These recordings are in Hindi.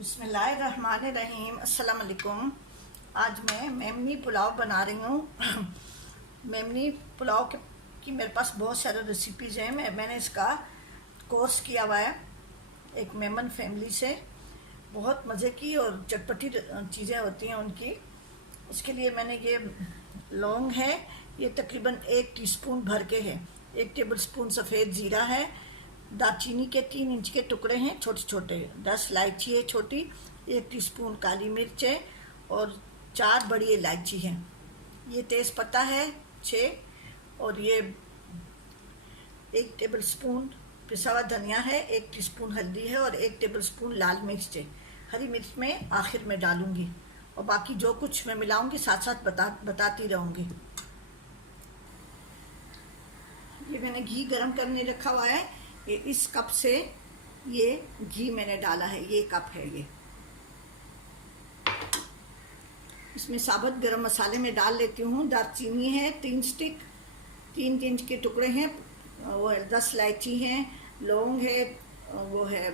बिस्मिल्लाहिर्रहमानिर्रहीम। अस्सलाम वालेकुम। आज मैं मेमनी पुलाव बना रही हूँ। मेमनी पुलाव की मेरे पास बहुत सारे रेसिपीज़ हैं। मैंने इसका कोर्स किया हुआ है एक मेमन फैमिली से। बहुत मज़े की और चटपटी चीज़ें होती हैं उनकी। उसके लिए मैंने ये लौंग है, ये तकरीबन 1 टीस्पून भर के है। 1 टेबलस्पून सफ़ेद ज़ीरा है। दालचीनी के 3 इंच के टुकड़े हैं छोटे छोटे। 10 इलायची है छोटी। 1 टीस्पून काली मिर्च है और 4 बड़ी इलायची हैं। ये तेज़पत्ता है 6 और ये 1 टेबलस्पून पिसा हुआ धनिया है। 1 टीस्पून हल्दी है और 1 टेबलस्पून लाल मिर्च है। हरी मिर्च में आखिर में डालूंगी और बाकी जो कुछ मैं मिलाऊंगी साथ साथ बताती रहूँगी। ये मैंने घी गरम करने रखा हुआ है। ये इस कप से ये घी मैंने डाला है, ये कप है ये। इसमें साबुत गरम मसाले में डाल लेती हूँ। दालचीनी है 3 स्टिक, 3 इंच के टुकड़े हैं, वो 10 इलायची हैं, लौंग है, वो है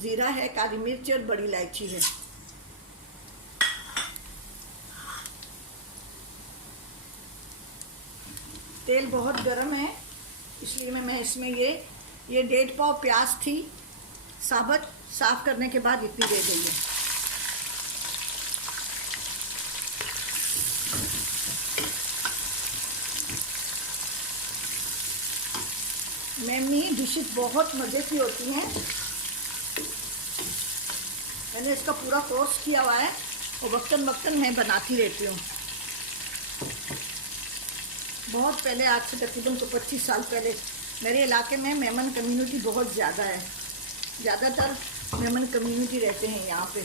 ज़ीरा है, काली मिर्च और बड़ी इलायची है। तेल बहुत गरम है इसलिए मैं इसमें ये 1.5 पाव प्याज थी साबुत, साफ करने के बाद इतनी दे गई है। मेमनी डिशेस बहुत मज़े की होती हैं। मैंने इसका पूरा कोर्स किया हुआ है और वक्तन वक्तन मैं बनाती रहती हूँ। बहुत पहले, आज से तकरीबन 25 साल पहले, मेरे इलाके में मेमन कम्युनिटी बहुत ज़्यादा है। ज़्यादातर मेमन कम्युनिटी रहते हैं यहाँ पे।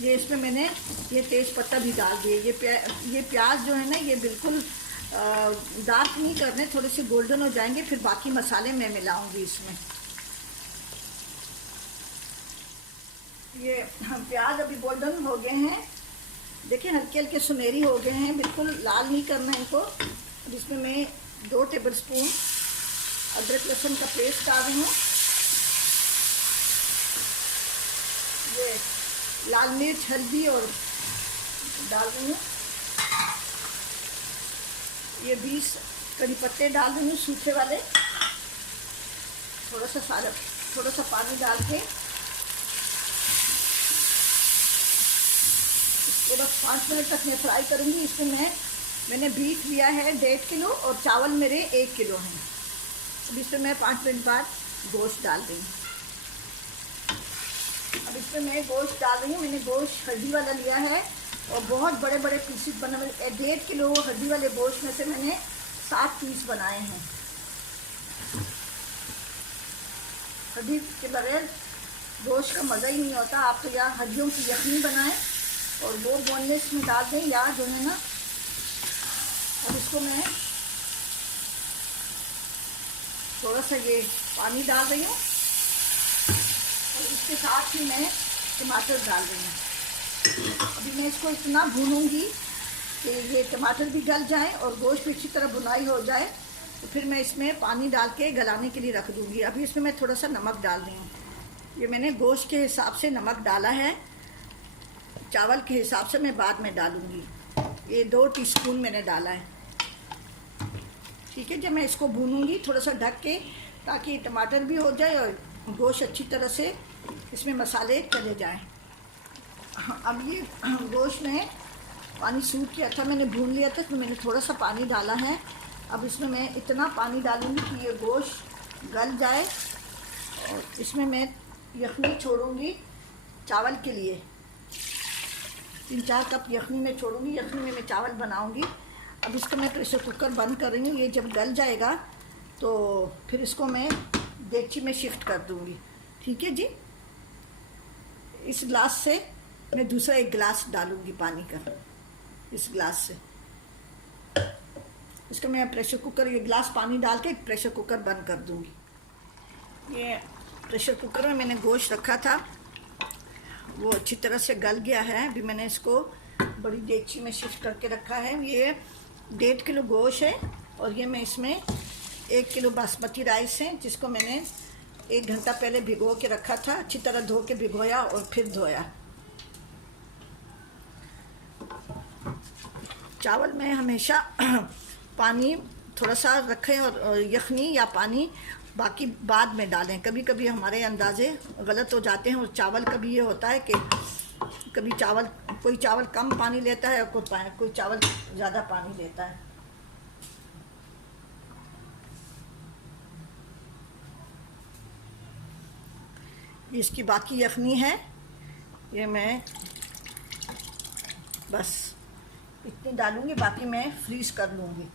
ये इसमें मैंने ये तेज़पत्ता भी डाल दिए। ये प्याज जो है ना, ये बिल्कुल डार्क नहीं करने, थोड़े से गोल्डन हो जाएंगे, फिर बाकी मसाले मैं मिलाऊंगी इसमें। ये प्याज अभी गोल्डन हो गए हैं, देखिए हल्के हल्के सुनहरी हो गए हैं, बिल्कुल लाल नहीं करना है इनको। अब इसमें मैं 2 टेबलस्पून अदरक लहसुन का पेस्ट डाल रही हूँ। ये लाल मिर्च, हल्दी और डाल रही हूँ। ये 20 कड़ी पत्ते डाल रही हूँ सूखे वाले। थोड़ा सा पानी डाल के इसको बस 5 मिनट तक मैं फ्राई करूँगी। इसमें मैंने बीफ लिया है 1.5 किलो और चावल मेरे 1 किलो हैं। अब इसमें मैं 5 मिनट बाद गोश्त डाल रही हूँ। अब इसमें मैं गोश्त डाल रही हूँ। मैंने गोश्त हड्डी वाला लिया है और बहुत बड़े बड़े पीसेस बना। 1.5 किलो हड्डी वाले गोश्त में से मैंने 7 पीस बनाए हैं। हड्डी के बगैर गोश्त का मज़ा ही नहीं होता। आप तो या हड्डियों की यखनी बनाएं और वो बोनलेस में डाल दें या जो है ना। अब इसको मैं थोड़ा सा ये पानी डाल रही हूँ और इसके साथ ही मैं टमाटर डाल रही हूँ। अभी मैं इसको इतना भूनूंगी कि ये टमाटर भी गल जाए और गोश्त भी अच्छी तरह भुनाई हो जाए, तो फिर मैं इसमें पानी डाल के गलाने के लिए रख दूँगी। अभी इसमें मैं थोड़ा सा नमक डाल रही हूँ। ये मैंने गोश्त के हिसाब से नमक डाला है, चावल के हिसाब से मैं बाद में डालूँगी। ये 2 टीस्पून मैंने डाला है। ठीक है, जब मैं इसको भूनूंगी थोड़ा सा ढक के, ताकि टमाटर भी हो जाए और गोश्त अच्छी तरह से इसमें मसाले चले जाएं। अब ये गोश्त में पानी सूख किया था, मैंने भून लिया था, तो मैंने थोड़ा सा पानी डाला है। अब इसमें मैं इतना पानी डालूंगी कि ये गोश्त गल जाए और इसमें मैं यखनी छोड़ूंगी चावल के लिए। 3-4 कप यखनी में छोड़ूंगी। यखनी में मैं चावल बनाऊंगी। अब इसको मैं प्रेशर कुकर बंद कर रही हूँ। ये जब गल जाएगा तो फिर इसको मैं देगची में शिफ्ट कर दूंगी। ठीक है जी। इस गिलास से मैं दूसरा एक गिलास डालूंगी पानी का, इस गिलास से। इसको मैं प्रेशर कुकर, ये गिलास पानी डाल के प्रेशर कुकर बंद कर दूंगी। ये प्रेशर कुकर में मैंने गोश्त रखा था, वो अच्छी तरह से गल गया है। अभी मैंने इसको बड़ी देगची में शिफ्ट करके रखा है। ये 1.5 किलो गोश्त है और ये मैं इसमें 1 किलो बासमती राइस है, जिसको मैंने 1 घंटा पहले भिगो के रखा था। अच्छी तरह धो के भिगोया और फिर धोया। चावल में हमेशा पानी थोड़ा सा रखें और यखनी या पानी बाकी बाद में डालें। कभी कभी हमारे अंदाजे गलत हो जाते हैं और चावल कभी ये होता है कि कभी कोई चावल कम पानी लेता है और कोई चावल ज़्यादा पानी लेता है। इसकी बाकी यखनी है, ये मैं बस इतनी डालूंगी, बाकी मैं फ्रीज कर लूँगी।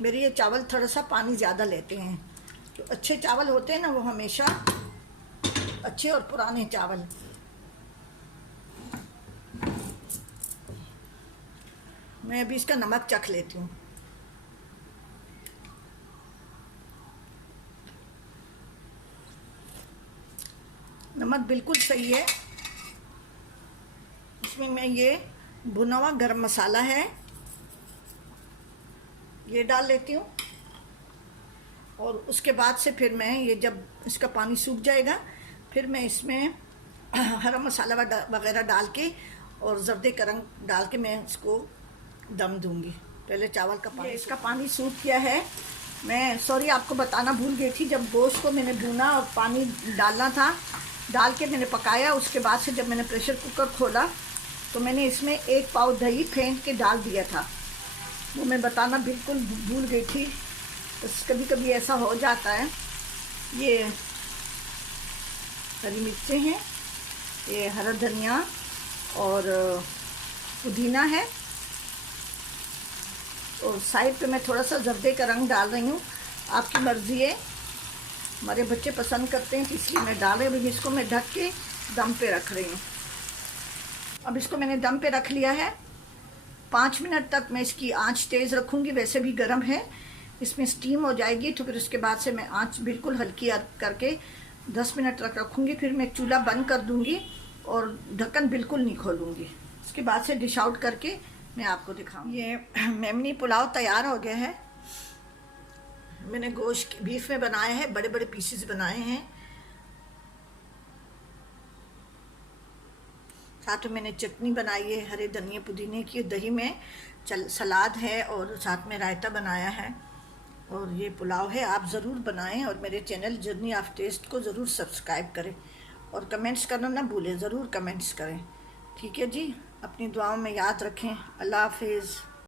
मेरे ये चावल थोड़ा सा पानी ज़्यादा लेते हैं। तो अच्छे चावल होते हैं ना, वो हमेशा अच्छे और पुराने चावल। मैं अभी इसका नमक चख लेती हूँ। नमक बिल्कुल सही है। इसमें मैं ये भुना हुआ गरम मसाला है, ये डाल लेती हूँ। और उसके बाद से फिर मैं ये जब इसका पानी सूख जाएगा फिर मैं इसमें हरा मसाला वगैरह डाल के और ज़र्दे का रंग डाल के मैं इसको दम दूंगी। पहले चावल का पानी, इसका पानी सूख गया है। मैं सॉरी आपको बताना भूल गई थी, जब गोश्त को मैंने भूना और पानी डालना था, डाल के मैंने पकाया। उसके बाद से जब मैंने प्रेशर कुकर खोला तो मैंने इसमें 1 पाव दही फेंट के डाल दिया था। वो मैं बताना बिल्कुल भूल गई थी, बस कभी कभी ऐसा हो जाता है। ये हरी मिर्चें हैं, ये हरा धनिया और पुदीना है। और साइड पे मैं थोड़ा सा जर्दे का रंग डाल रही हूँ, आपकी मर्ज़ी है। हमारे बच्चे पसंद करते हैं इसलिए मैं डाल रही हूँ। इसको मैं ढक के दम पे रख रही हूँ। अब इसको मैंने दम पे रख लिया है। 5 मिनट तक मैं इसकी आंच तेज़ रखूँगी, वैसे भी गर्म है। इसमें स्टीम हो जाएगी तो फिर उसके बाद से मैं आंच बिल्कुल हल्की करके 10 मिनट तक रखूँगी। फिर मैं चूल्हा बंद कर दूँगी और ढक्कन बिल्कुल नहीं खोलूँगी। उसके बाद से डिश आउट करके मैं आपको दिखाऊँ। ये मेमनी पुलाव तैयार हो गया है। मैंने गोश्त बीफ में बनाया है, बड़े बड़े पीसेस बनाए हैं। साथ में मैंने चटनी बनाई है हरे धनिया पुदीने की, दही में सलाद है और साथ में रायता बनाया है। और ये पुलाव है, आप ज़रूर बनाएं और मेरे चैनल जर्नी ऑफ टेस्ट को ज़रूर सब्सक्राइब करें और कमेंट्स करना ना भूलें, ज़रूर कमेंट्स करें। ठीक है जी, अपनी दुआओं में याद रखें। अल्लाह हाफिज़।